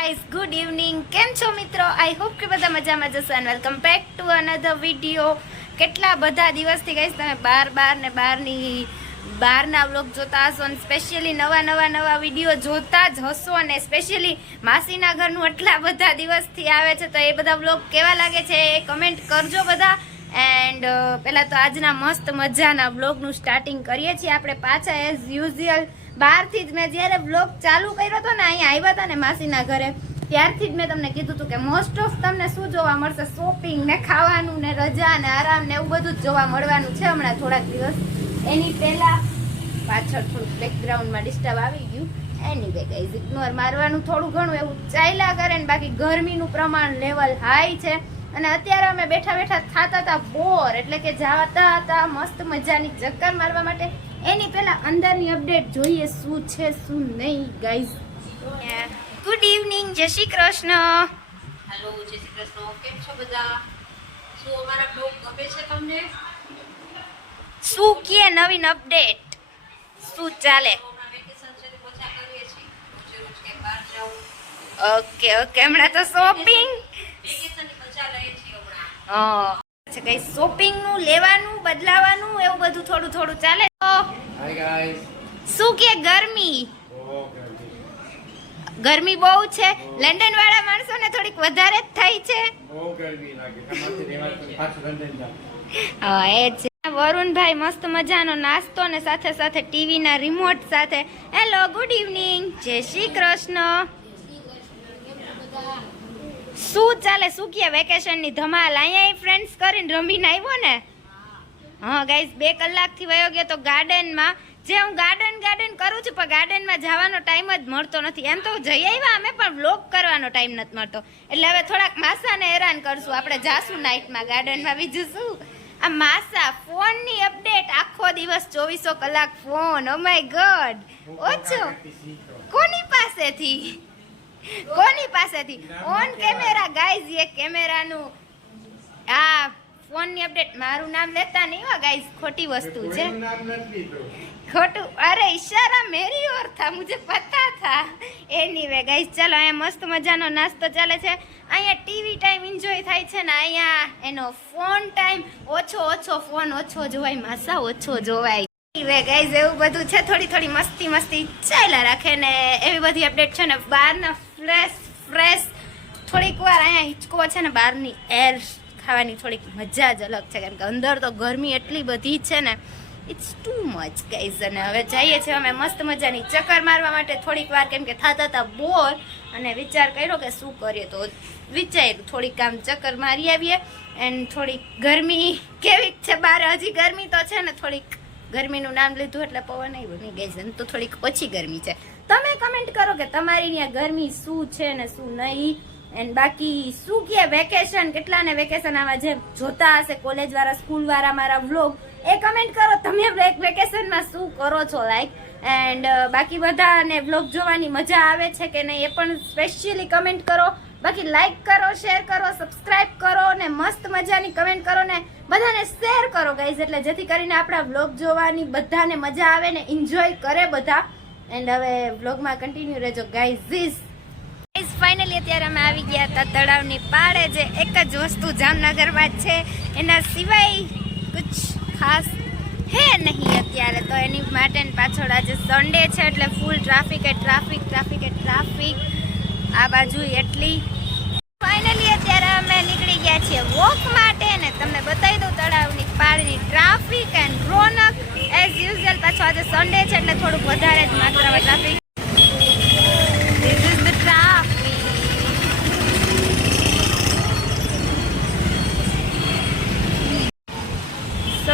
Guys good evening કેમ છો મિત્રો? આઈ હોપ કે બધા મજામાં જશો and welcome back to another video કેટલા બધા દિવસથી ગાઈઝ તમે બાર બાર ને બારની બહારના વ્લોગ જોતા હશો અને સ્પેશિયલી નવા નવા નવા વીડિયો જોતા જ હશો અને સ્પેશિયલી માસીના ઘરનું એટલા બધા દિવસથી આવે છે. તો એ બધા વ્લોગ કેવા લાગે છે એ કમેન્ટ કરજો બધા. એન્ડ પહેલાં તો આજના મસ્ત મજાના વ્લોગનું સ્ટાર્ટિંગ કરીએ છીએ. આપણે પાછા એઝ યુઝ્યુઅલ બહારથી જ મેં જ્યારે વ્લોગ ચાલુ કર્યો હતો ને, અહીંયા આવ્યા હતા ને માસીના ઘરે, ત્યારથી જ મેં તમને કીધું હતું કે મોસ્ટ ઓફ તમને શું જોવા મળશે? શોપિંગ ને ખાવાનું ને રજા ને આરામ ને એવું બધું જ જોવા મળવાનું છે હમણાં થોડાક દિવસ. એની પહેલાં પાછળ થોડુંક બેકગ્રાઉન્ડમાં ડિસ્ટર્બ આવી ગયું. એની વે ગાઈઝ ઇગ્નોર મારવાનું થોડું ઘણું એવું ચાલ્યા કરે ને બાકી ગરમીનું પ્રમાણ લેવલ હાઈ છે. અને અત્યારે અમે બેઠા બેઠા થતા હતા બોર એટલે કે જાતા હતા મસ્ત મજાની ચક્કર મારવા માટે. એની પહેલા અંદરની અપડેટ જોઈએ શું છે શું નહીં ગાઈઝ ગુડ ઇવનિંગ જય શ્રી કૃષ્ણ. હેલો જય શ્રી કૃષ્ણ. કેમ છો બધા? શું અમારા બ્લોગ ગમે છે તમને? શું કે નવીન અપડેટ? શું ચાલે? ઓકે ઓકે હમણાં તો શોપિંગ વેકેશનની મજા લઈએ છીએ હમણાં છે કઈ શોપિંગનું લેવાનું બદલાવાનું એવું બધું થોડું થોડું ચાલે? તો શું કે ગરમી? ગરમી. બહુ છે. લંડન વાળા માણસોને થોડીક વધારે જ થાય છે. હા એ છે વરુણભાઈ મસ્ત મજાનો નાસ્તો ને સાથે સાથે ટીવી ના રિમોટ સાથે. હેલો ગુડ ઇવનિંગ જય શ્રી કૃષ્ણ. શું ચાલે? શું કે વેકેશનની ધમાલ? અહીંયા ફ્રેન્ડ્સ કરીને રમીને આવ્યો ને? હા ગાઈઝ બે કલાકથી વયો ગયો તો ગાર્ડનમાં જે હું ગાર્ડન ગાર્ડન કરું છું, પણ ગાર્ડનમાં જવાનો ટાઈમ જ મળતો નથી. એમ તો જઈ આવ્યા, અમે પણ વ્લોગ કરવાનો ટાઈમ નથી મળતો. એટલે હવે થોડાક માસાને હેરાન કરશું. આપણે જાશું નાઇટમાં ગાર્ડનમાં બીજું શું? આ માસા ફોનની અપડેટ આખો દિવસ ચોવીસો કલાક ફોન ઓ માય ગોડ ઓછો. કોની પાસેથી? કોની પાસેથી? ઓન કેમેરા ગાઈઝ એ કેમેરાનું આ ફોનની અપડેટ મારું નામ લેતા નહીં હો ગાઈઝ ખોટી વસ્તુ છે. ખોટું અરે ઈશારા મેરી ઓર થા મુજે પતા થા. એનીવે ગાઈઝ ચાલો અહીંયા મસ્ત મજાનો નાસ્તો ચાલે છે. અહીંયા ટીવી ટાઈમ એન્જોય થાય છે ને અહીંયા એનો ફોન ટાઈમ ઓછો ઓછો ફોન ઓછો જોવાય માસા ઓછો જોવાય. વે ગાઈઝ એવું બધું છે. થોડી થોડી મસ્તી મસ્તી ચાલ્યા રાખે ને એવી બધી અપડેટ છે ને બહારના ફ્રેશ ફ્રેશ થોડીક વાર અહીંયા હિંચકો છે ને બહારની એર ખાવાની થોડીક મજા જ અલગ છે. કેમ કે અંદર તો ગરમી એટલી બધી છે ને ઇટ્સ ટુ મચ ગાઈઝ અને હવે જઈએ છીએ અમે મસ્ત મજાની ચક્કર મારવા માટે થોડીક વાર, કેમ કે થતા હતા બોર અને વિચાર કર્યો કે શું કરીએ તો વિચાર્યું, થોડીક આમ ચક્કર મારી આવીએ. એન્ડ થોડીક ગરમી કેવી છે બહાર હજી ગરમી તો છે ને, થોડીક ગરમીનું નામ લીધું એટલે પવન આવ્યું નહીં ગઈ છે તો થોડીક ઓછી ગરમી છે. તમે કમેન્ટ કરો કે તમારી ત્યાં ગરમી શું છે ને શું નહીં? એન્ડ બાકી શું કે વેકેશન કેટલાને વેકેશન આમાં જે જોતા હશે કોલેજ વાળા સ્કૂલ વાળા મારા વ્લોગ એ કમેન્ટ કરો. તમે વેકેશનમાં શું કરો છો? લાઈક એન્ડ બાકી બધાને વ્લોગ જોવાની મજા આવે છે કે નહીં એ પણ સ્પેશિયલી કમેન્ટ કરો. બાકી લાઈક કરો શેર કરો સબસ્ક્રાઇબ કરો ને મસ્ત મજાની કમેન્ટ કરો ને બધાને શેર કરો ગાઈઝ એટલે જેથી કરીને આપણા વ્લોગ જોવાની બધાને મજા આવે ને એન્જોય કરે બધા. એન્ડ હવે વ્લોગમાં કન્ટિન્યુ રહેજો ગાઈઝ ધીસ ગાઈઝ ફાઇનલી અત્યારે અમે આવી ગયા હતા તળાવની પાળે જે એક જ વસ્તુ જામનગરમાં છે. એના સિવાય કુછ ખાસ હે નહીં અત્યારે. તો એની માટે પાછળ આજે સન્ડે છે એટલે ફૂલ ટ્રાફિક એ ટ્રાફિક ટ્રાફિક એ ટ્રાફિક આ બાજુ એટલી. ફાઇનલી અત્યારે અમે નીકળી ગયા છીએ વોક માટે ને તમને બતાવી દઉં તળાવની પાળની ટ્રાફિક એન્ડ રોનક. એઝ યુઝ્યુઅલ પાછો આજે સન્ડે છે એટલે થોડુંક વધારે જ માત્રામાં traffic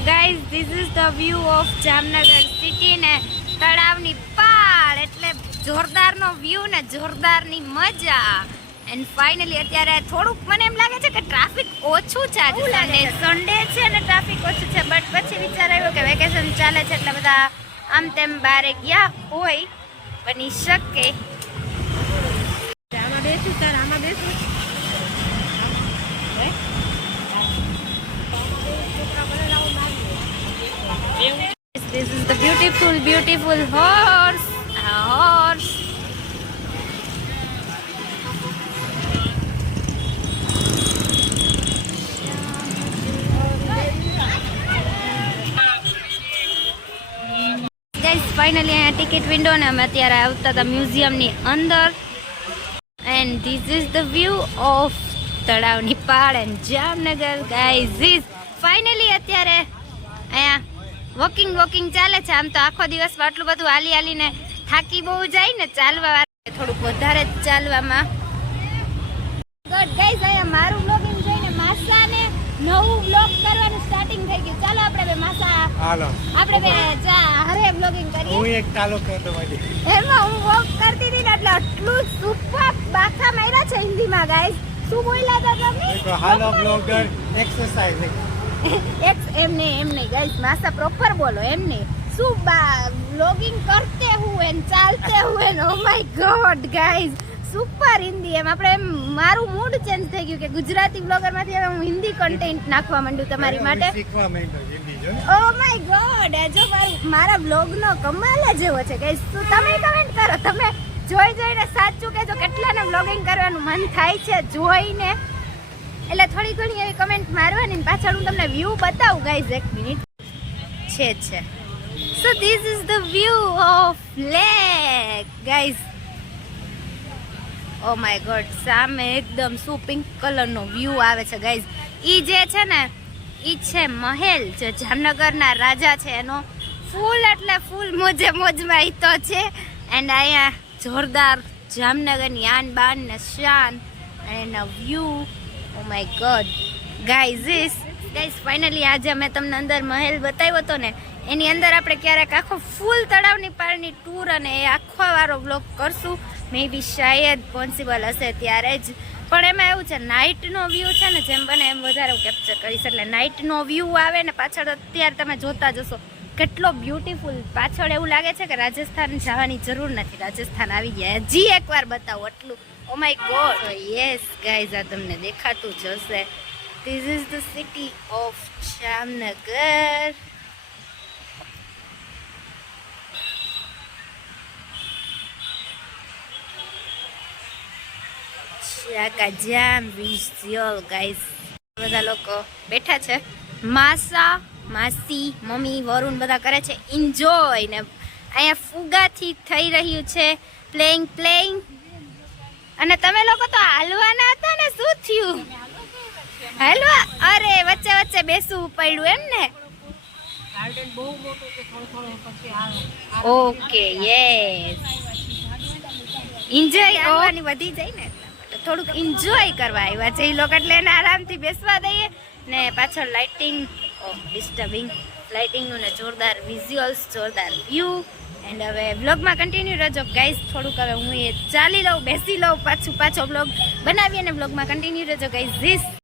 guys is the the view of Jamnagar city ને તળાવની પાળ. એટલે જોરદારનો વ્યૂ ને જોરદારની મજા. એન્ડ ફાઇનલી અત્યારે થોડુંક મને એમ લાગે છે કે ટ્રાફિક ઓછું છે આજે સન્ડે સન્ડે છે. ને ટ્રાફિક ઓછું છે બટ પછી વિચાર આવ્યો કે વેકેશન ચાલે છે એટલે બધા આમ તેમ બારે ગયા હોય બની શકે. આમાં બેસું તાર આમાં બેસું. This is the beautiful, beautiful horse. A finally અહીંયા ટિકિટ વિન્ડો ને અમે અત્યારે આવતા હતા મ્યુઝિયમની અંદર. And this is the view of તળાવની પાળ and Jamnagar. Guys is finally અત્યારે અહીંયા વોકિંગ વોકિંગ ચાલે છે. આમ તો આખો દિવસમાં આટલું બધું હાલી હાલીને થાકી બહુ જાય ને ચાલવા થોડુંક વધારે જ ચાલવામાં. ગુડ ગાઈઝ અહીંયા મારું બ્લોગિંગ જોઈને માસાને નવું બ્લોગ કરવાનું સ્ટાર્ટિંગ થઈ ગયું. ચાલો આપણે બે માસા હાલો. આપણે બે જા હરે બ્લોગિંગ કરીએ. હું એક ચાલુ કરતો મારી એમાં હું વોક કરતી હતી ને એટલે આટલું સુપર બાખા માર્યા છે હિન્દીમાં ગાઈસ શું બોલ્યા હતા તમે? હાલો બ્લોગર એક્સરસાઇઝ એક એમ નહીં એમ નહીં ગાઈસ માસા પ્રોપર બોલો એમ નહીં શું બ્લોગિંગ કરતે હું એન ચાલતે હું એન? ઓ my god guys super Hindi એમ આપણે એમ મારું મૂડ ચેન્જ થઈ ગયું કે ગુજરાતી બ્લોગરમાંથી હવે હું હિન્દી કન્ટેન્ટ નાખવા માંડું તમારી માટે. શીખવા માંડ્યો હિન્દી ઓ માય ગોડ જો મારી મારા બ્લોગનો કમાલ જ એવો છે ગાઈઝ તો તમે કમેન્ટ કરો તમે જોઈ જોઈને સાચું કહેજો કેટલાને બ્લોગિંગ કરવાનું મન થાય છે જોઈને. એટલે થોડી ઘણી એવી કમેન્ટ મારવાની પાછળ હું તમને વ્યૂ બતાવું ગાઈઝ એક મિનિટ છે છે. So this is the view of lake guys oh my god સામે એકદમ શું પિંક કલરનો વ્યૂ આવે છે ગાઈઝ ઈ જે છે ને, ઈ છે મહેલ, જે જામનગરના રાજા છે, એનો ફૂલ એટલે ફૂલ મોજે મોજમાં ઈ તો છે. એન્ડ અહીંયા જોરદાર જામનગરની આન બાન ને શાન એના view oh my god guys is guys finally આજે મેં તમને અંદર મહેલ બતાવ્યો હતો ને એની અંદર આપણે ક્યારેક આખો ફૂલ તળાવની પાળની ટૂર અને એ આખો વાળો બ્લોગ કરશું. મે બી શાયદ પોસિબલ હશે ત્યારે જ. પણ એમાં એવું છે નાઇટનો વ્યૂ છે ને, જેમ બને એમ વધારે કેપ્ચર કરીશ. એટલે નાઇટનો વ્યૂ આવે ને, પાછળ અત્યારે તમે જોતા જશો કેટલો બ્યુટીફુલ પાછળ એવું લાગે છે કે રાજસ્થાન જવાની જરૂર નથી. રાજસ્થાન આવી ગયા. હજી એકવાર બતાવો એટલું oh my god yes guys આ તમને દેખાતું જ હશે. This is the city of Jamnagar શાકા જામ વિઝ્યુઅલ ગાઈઝ બધા લોકો બેઠા છે. માસા, માસી, મમ્મી, વરુણ બધા કરે છે. એન્જોય ને અહીંયા ફુગાથી થઈ રહ્યું છે. પ્લેઇંગ પ્લેઇંગ અને તમે લોકો તો હાલવાના હતા ને, શું થયું? હાલવા? અરે, વચ્ચે વચ્ચે બેસવું પડ્યું એમ ને? ઓકે યસ એન્જોય આવવાની વધી જાય ને. થોડુંક એન્જોય કરવા આવ્યા છે. એ લોકો એટલે એને આરામથી બેસવા દઈએ ને પાછળ લાઇટિંગ ડિસ્ટર્બિંગ લાઇટિંગનું ને જોરદાર વિઝ્યુઅલ્સ જોરદાર વ્યૂ એન્ડ હવે બ્લોગમાં કન્ટિન્યુ રહેજો. ગાઈઝ થોડુંક હવે હું એ ચાલી લઉં, બેસી લઉં, પાછું પાછો બ્લોગ બનાવી અને બ્લોગમાં કન્ટિન્યુ રહેજો. ગાઈઝ ધીસ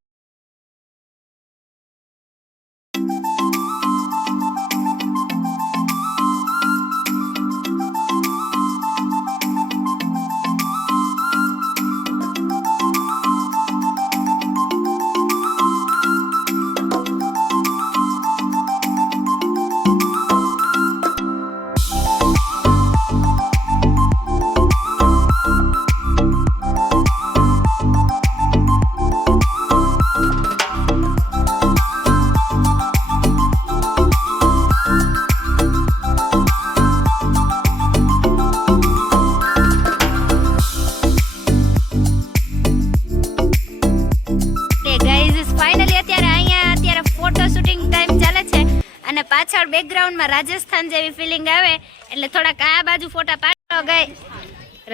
બેકગ્રાઉન્ડમાં રાજસ્થાન જેવી ફિલિંગ આવે, એટલે થોડાક આ બાજુ ફોટા પાડો ગઈ.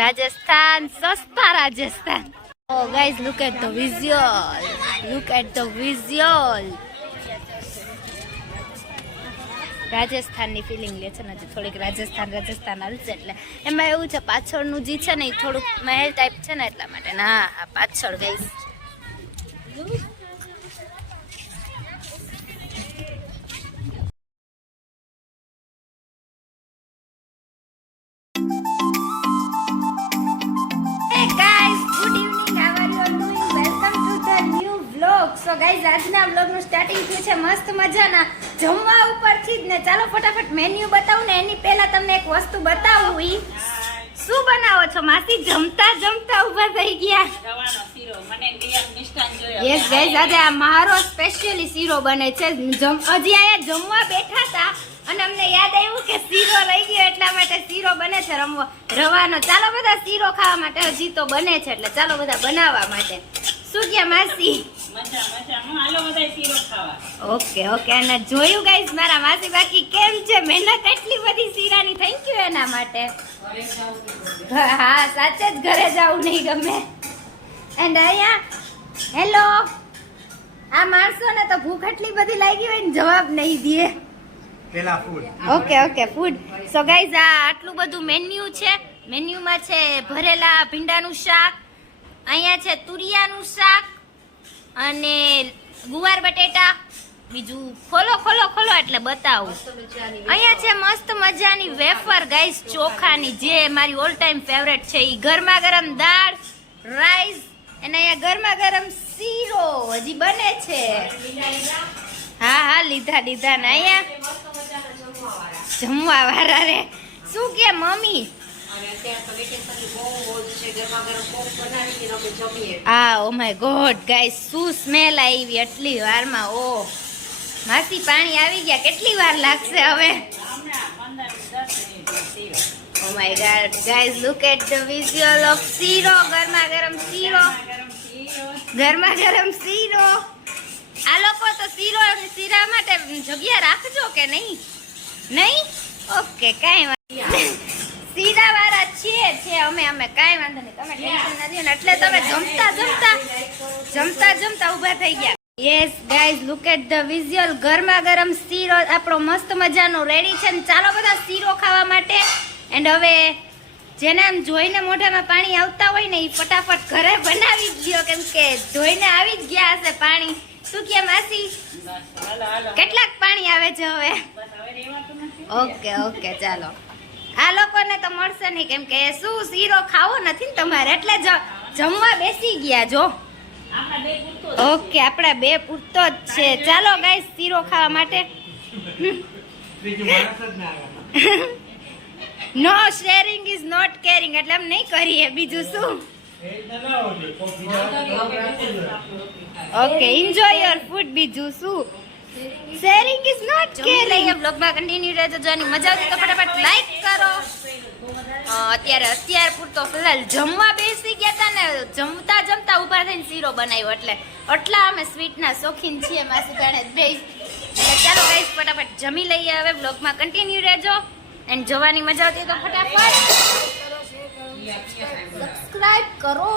રાજસ્થાન, સસ્તા Rajasthan. Oh guys look at the visual look at the visual રાજસ્થાનની ફિલિંગ લે છે ને થોડીક રાજસ્થાન રાજસ્થાન હાલશે એટલે. એમાં એવું છે, પાછળનું જે છે ને, એ થોડુંક મહેલ ટાઈપ છે ને, એટલા માટે. ના હા પાછળ ગાઈઝ vlog. ગાઈઝ આજના vlogનું સ્ટાર્ટિંગ થયું છે. મસ્ત મજાના. જમવા ઉપરથી જ ને ચાલો ફટાફટ મેન્યુ બતાવું ને એની પહેલા તમને એક વસ્તુ બતાવું ઈ. શું બનાવો છો? માસી જમતા જમતા ઊભા થઈ ગયા. યસ ગાઈઝ આજે આ મારો સ્પેશિયલી શીરો બને છે. જમ- હજી અહીંયા જમવા બેઠા હતા અને અમને યાદ આવ્યું કે શીરો રહી ગયો એટલા માટે શીરો બને છે રમવો રવાનો. ચાલો બધા શીરો ખાવા માટે હજી તો બને છે એટલે ચાલો બધા બનાવવા માટે. શું કે માસી? Okay okay. અને જોયું ગાઈસ મારા માસી બાકી કેમ છે? મહેનત એટલી બધી શીરાની. થેન્ક યુ એના માટે. હા સાચે જ ઘરે જવું નહીં ગમે. એન્ડ અહીંયા હેલો આ માણસોને તો ભૂખ એટલી બધી લાગી હોય ને જવાબ નહીં દે. પેલા food okay okay food so guys આ આટલું બધું મેન્યુ છે. મેન્યુમાં છે ભરેલા ભીંડાનું શાક. અહીંયા છે તુરિયાનું શાક. અને ગુવાર બટેટા બીજું ખોલો ખોલો ખોલો એટલે બતાવું. અહીંયા છે મસ્ત મજાની વેફર ગાઈસ ચોખાની જે મારી ઓલ ટાઈમ ફેવરેટ છે એ ગરમા ગરમ દાળ રાઈસ અને અહીંયા ગરમા ગરમ શીરો હજી બને છે. હા હા લીધા લીધા ને અહીંયા. જમવા વાળા રે. શું કે મમ્મી? આ, ઓ માય ગોડ, ગાઈસ, શું સ્મેલ આવી એટલી વારમાં, ઓ. માસી પાણી આવી ગયા, કેટલી વાર લાગશે હવે? ઓ my god, guys look at the visual of શીરો ગરમા ગરમ શીરો ગરમા ગરમ શીરો આ લોકો તો શીરો શીરા માટે જગ્યા રાખજો કે નહીં? નહીં? ઓકે, કાંઈ શીરા વાળા છીએ છે અમે અમે કાંઈ વાંધો નહીં. તમે ટેન્શન નથી ને એટલે તમે જમતા જમતા જમતા જમતા ઊભા થઈ ગયા. Yes guys look at the visual ગરમા ગરમ શીરો આપણો મસ્ત મજાનો રેડી છે ને ચાલો બધા શીરો ખાવા માટે. એન્ડ હવે જેને આમ જોઈને મોઢામાં પાણી આવતા હોય ને એ ફટાફટ ઘરે બનાવી જ ગયો કેમ કે જોઈને આવી જ ગયા હશે પાણી. શું કે માસી? કેટલાક પાણી આવે છે હવે? ઓકે ઓકે ચાલો. આ લોકોને તો મળશે નહીં. કેમ કે શું શીરો ખાવો નથી ને તમારે? એટલે જ જમવા બેસી ગયા જો. આપણા બે પૂરતો જ ઓકે આપણા બે પૂરતો જ છે. ચાલો ગાઈસ શીરો ખાવા માટે. ના શેરિંગ ઇઝ નોટ કેરિંગ એટલે એમ નહીં કરીએ. બીજું શું. ઓકે એન્જોય યોર ફૂડ બીજું શું? શેરિંગ ઇઝ નોટ કેરિંગ બ્લોગમાં કન્ટિન્યુ રહેજો. જો મજા આવતી તો ફટાફટ લાઈક કરો. અત્યારે અત્યારે પૂરતો ફિલહાલ જમવા બેસી ગયા હતા ને જમતા જમતા ઊભા થઈને શીરો બનાવ્યો એટલે એટલા અમે સ્વીટના શોખીન છીએ માસી ગણેશ બે એટલે ચાલો ગાઈસ ફટાફટ જમી લઈએ હવે બ્લોગમાં કન્ટિન્યુ રહેજો. એન્ડ જોવાની મજા આવતી તો ફટાફટ સબસ્ક્રાઇબ કરો.